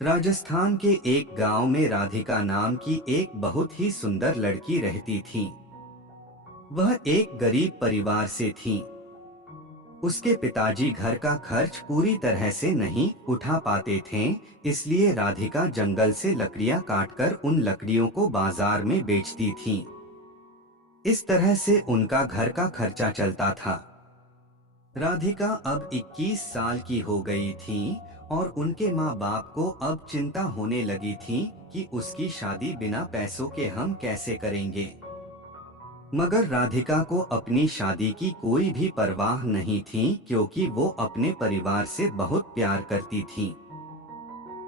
राजस्थान के एक गांव में राधिका नाम की एक बहुत ही सुंदर लड़की रहती थी। वह एक गरीब परिवार से थी। उसके पिताजी घर का खर्च पूरी तरह से नहीं उठा पाते थे, इसलिए राधिका जंगल से लकड़ियां काटकर उन लकड़ियों को बाजार में बेचती थी। इस तरह से उनका घर का खर्चा चलता था। राधिका अब 21 साल की हो गई थी और उनके माँ बाप को अब चिंता होने लगी थी कि उसकी शादी बिना पैसों के हम कैसे करेंगे। मगर राधिका को अपनी शादी की कोई भी परवाह नहीं थी, क्योंकि वो अपने परिवार से बहुत प्यार करती थी।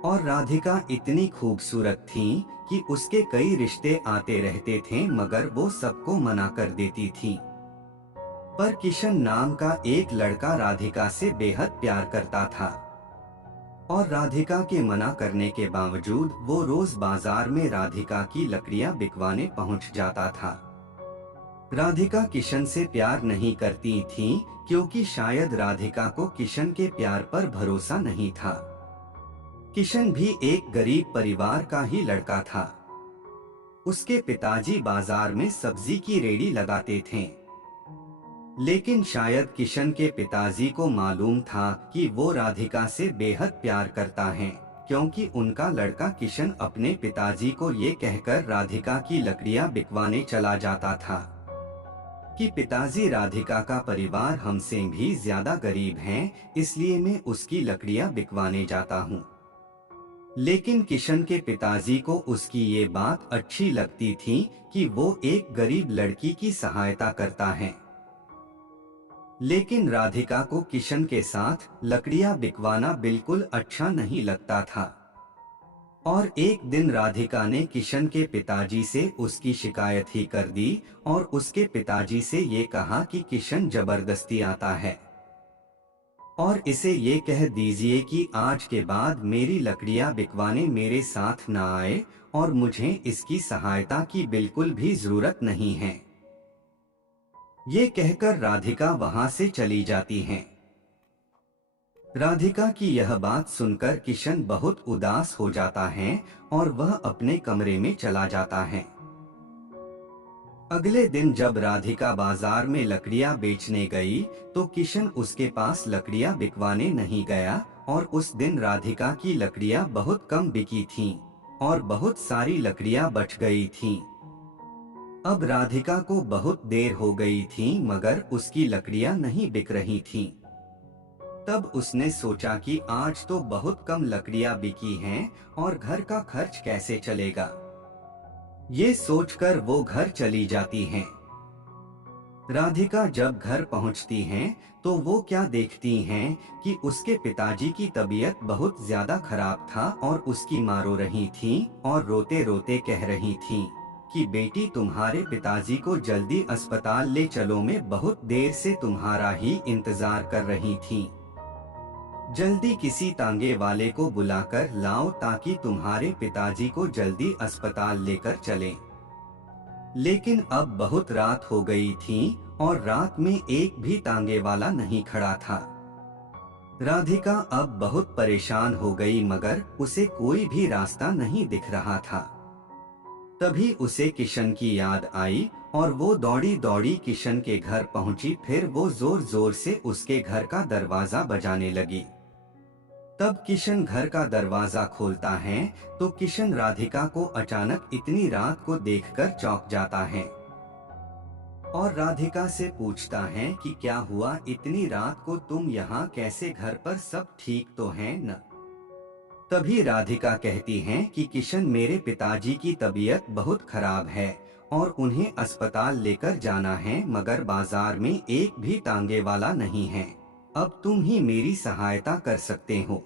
और राधिका इतनी खूबसूरत थी कि उसके कई रिश्ते आते रहते थे, मगर वो सबको मना कर देती थी। पर किशन नाम का एक लड़का राधिका से बेहद प्यार करता था और राधिका के मना करने के बावजूद वो रोज बाजार में राधिका की लकड़ियां बिकवाने पहुंच जाता था। राधिका किशन से प्यार नहीं करती थी, क्योंकि शायद राधिका को किशन के प्यार पर भरोसा नहीं था। किशन भी एक गरीब परिवार का ही लड़का था। उसके पिताजी बाजार में सब्जी की रेहड़ी लगाते थे। लेकिन शायद किशन के पिताजी को मालूम था कि वो राधिका से बेहद प्यार करता है, क्योंकि उनका लड़का किशन अपने पिताजी को ये कहकर राधिका की लकड़ियां बिकवाने चला जाता था कि पिताजी, राधिका का परिवार हमसे भी ज्यादा गरीब है, इसलिए मैं उसकी लकड़ियां बिकवाने जाता हूँ। लेकिन किशन के पिताजी को उसकी ये बात अच्छी लगती थी कि वो एक गरीब लड़की की सहायता करता है। लेकिन राधिका को किशन के साथ लकड़ियां बिकवाना बिल्कुल अच्छा नहीं लगता था। और एक दिन राधिका ने किशन के पिताजी से उसकी शिकायत ही कर दी और उसके पिताजी से ये कहा कि किशन जबरदस्ती आता है और इसे ये कह दीजिए कि आज के बाद मेरी लकड़ियां बिकवाने मेरे साथ ना आए और मुझे इसकी सहायता की बिल्कुल भी जरूरत नहीं है। ये कहकर राधिका वहां से चली जाती हैं। राधिका की यह बात सुनकर किशन बहुत उदास हो जाता है और वह अपने कमरे में चला जाता है। अगले दिन जब राधिका बाजार में लकड़ियां बेचने गई, तो किशन उसके पास लकड़ियां बिकवाने नहीं गया और उस दिन राधिका की लकड़ियां बहुत कम बिकी थीं और बहुत सारी लकड़ियां बच गई थीं। अब राधिका को बहुत देर हो गई थी, मगर उसकी लकड़ियां नहीं बिक रही थीं। तब उसने सोचा कि आज तो बहुत कम लकड़ियां बिकी हैं और घर का खर्च कैसे चलेगा। ये सोचकर वो घर चली जाती हैं। राधिका जब घर पहुंचती हैं, तो वो क्या देखती हैं कि उसके पिताजी की तबीयत बहुत ज्यादा खराब था और उसकी माँ रो रही थी और रोते रोते कह रही थी कि बेटी, तुम्हारे पिताजी को जल्दी अस्पताल ले चलो, मैं बहुत देर से तुम्हारा ही इंतजार कर रही थी। जल्दी किसी तांगे वाले को बुलाकर लाओ ताकि तुम्हारे पिताजी को जल्दी अस्पताल लेकर चलें। लेकिन अब बहुत रात हो गई थी और रात में एक भी तांगे वाला नहीं खड़ा था। राधिका अब बहुत परेशान हो गई, मगर उसे कोई भी रास्ता नहीं दिख रहा था। तभी उसे किशन की याद आई और वो दौड़ी दौड़ी किशन के घर पहुंची। फिर वो जोर जोर से उसके घर का दरवाजा बजाने लगी। तब किशन घर का दरवाजा खोलता है तो किशन राधिका को अचानक इतनी रात को देखकर चौंक जाता है और राधिका से पूछता है कि क्या हुआ, इतनी रात को तुम यहाँ कैसे, घर पर सब ठीक तो है न? तभी राधिका कहती है कि किशन, मेरे पिताजी की तबीयत बहुत खराब है और उन्हें अस्पताल लेकर जाना है, मगर बाजार में एक भी तांगे वाला नहीं है। अब तुम ही मेरी सहायता कर सकते हो।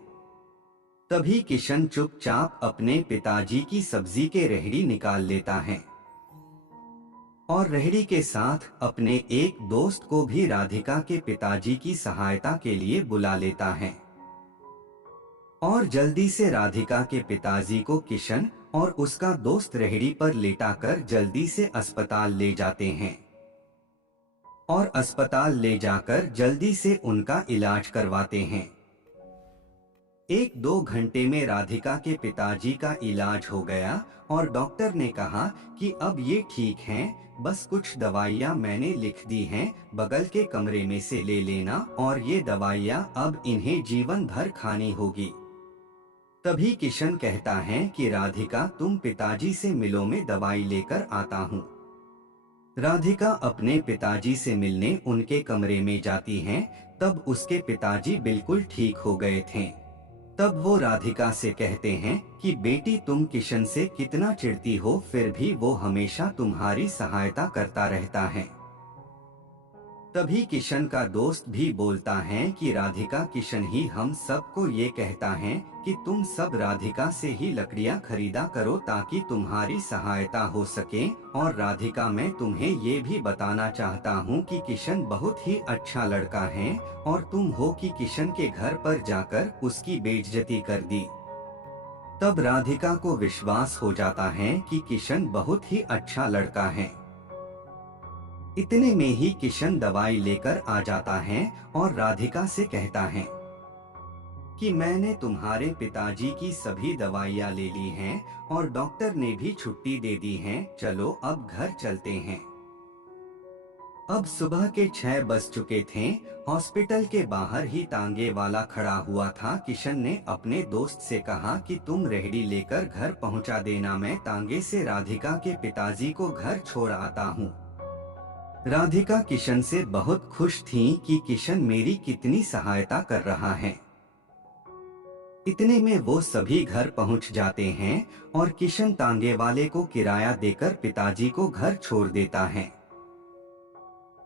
तभी किशन चुपचाप अपने पिताजी की सब्जी के रेहड़ी निकाल लेता है और रेहड़ी के साथ अपने एक दोस्त को भी राधिका के पिताजी की सहायता के लिए बुला लेता है और जल्दी से राधिका के पिताजी को किशन और उसका दोस्त रेहड़ी पर लेटाकर जल्दी से अस्पताल ले जाते हैं और अस्पताल ले जाकर जल्दी से उनका इलाज करवाते हैं। एक दो घंटे में राधिका के पिताजी का इलाज हो गया और डॉक्टर ने कहा कि अब ये ठीक हैं, बस कुछ दवाइयाँ मैंने लिख दी हैं, बगल के कमरे में से ले लेना और ये दवाइयाँ अब इन्हें जीवन भर खानी होगी। तभी किशन कहता है कि राधिका तुम पिताजी से मिलो, मैं दवाई लेकर आता हूँ। राधिका अपने पिताजी से मिलने उनके कमरे में जाती हैं, तब उसके पिताजी बिल्कुल ठीक हो गए थे। तब वो राधिका से कहते हैं कि बेटी तुम किशन से कितना चिढ़ती हो, फिर भी वो हमेशा तुम्हारी सहायता करता रहता है। तभी किशन का दोस्त भी बोलता है कि राधिका किशन ही हम सबको ये कहता है कि तुम सब राधिका से ही लकड़ियाँ खरीदा करो ताकि तुम्हारी सहायता हो सके। और राधिका मैं तुम्हें ये भी बताना चाहता हूँ कि किशन बहुत ही अच्छा लड़का है और तुम हो कि किशन के घर पर जाकर उसकी बेइज्जती कर दी। तब राधिका को विश्वास हो जाता है कि किशन बहुत ही अच्छा लड़का है। इतने में ही किशन दवाई लेकर आ जाता है और राधिका से कहता है कि मैंने तुम्हारे पिताजी की सभी दवाइयाँ ले ली हैं और डॉक्टर ने भी छुट्टी दे दी है, चलो अब घर चलते हैं। अब सुबह के 6 बज चुके थे। हॉस्पिटल के बाहर ही तांगे वाला खड़ा हुआ था। किशन ने अपने दोस्त से कहा कि तुम रेहड़ी लेकर घर पहुंचा देना, मैं तांगे से राधिका के पिताजी को घर छोड़ आता हूँ। राधिका किशन से बहुत खुश थी कि किशन मेरी कितनी सहायता कर रहा है। इतने में वो सभी घर पहुंच जाते हैं और किशन तांगे वाले को किराया देकर पिताजी को घर छोड़ देता है।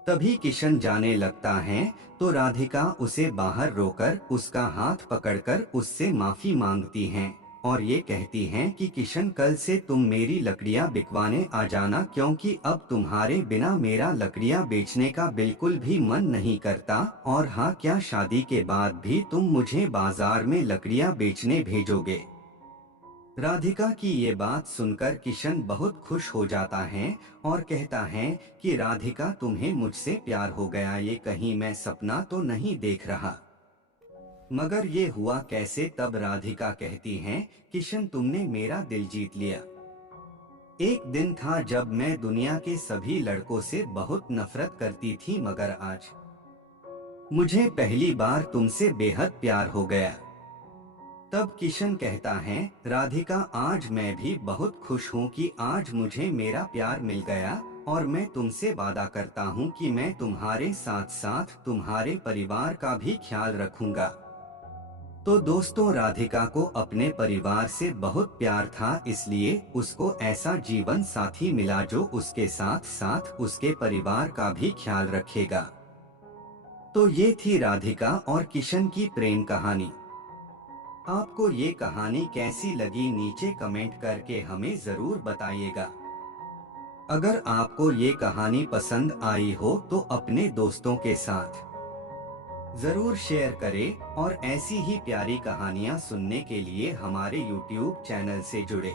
तभी किशन जाने लगता है तो राधिका उसे बाहर रोकर उसका हाथ पकड़कर उससे माफी मांगती हैं और ये कहती हैं कि किशन कल से तुम मेरी लकड़ियां बिकवाने आ जाना, क्योंकि अब तुम्हारे बिना मेरा लकड़ियां बेचने का बिल्कुल भी मन नहीं करता। और हाँ, क्या शादी के बाद भी तुम मुझे बाजार में लकड़ियां बेचने भेजोगे? राधिका की ये बात सुनकर किशन बहुत खुश हो जाता है और कहता है कि राधिका तुम्हें मुझसे प्यार हो गया, ये कहीं मैं सपना तो नहीं देख रहा। मगर ये हुआ कैसे? तब राधिका कहती है किशन तुमने मेरा दिल जीत लिया। एक दिन था जब मैं दुनिया के सभी लड़कों से बहुत नफरत करती थी, मगर आज मुझे पहली बार तुमसे बेहद प्यार हो गया। तब किशन कहता है राधिका आज मैं भी बहुत खुश हूँ कि आज मुझे मेरा प्यार मिल गया और मैं तुमसे वादा करता हूँ कि मैं तुम्हारे साथ साथ तुम्हारे परिवार का भी ख्याल रखूंगा। तो दोस्तों, राधिका को अपने परिवार से बहुत प्यार था, इसलिए उसको ऐसा जीवन साथी मिला जो उसके साथ साथ उसके परिवार का भी ख्याल रखेगा। तो ये थी राधिका और किशन की प्रेम कहानी। आपको ये कहानी कैसी लगी नीचे कमेंट करके हमें जरूर बताइएगा। अगर आपको ये कहानी पसंद आई हो तो अपने दोस्तों के साथ जरूर शेयर करें और ऐसी ही प्यारी कहानियाँ सुनने के लिए हमारे YouTube चैनल से जुड़े।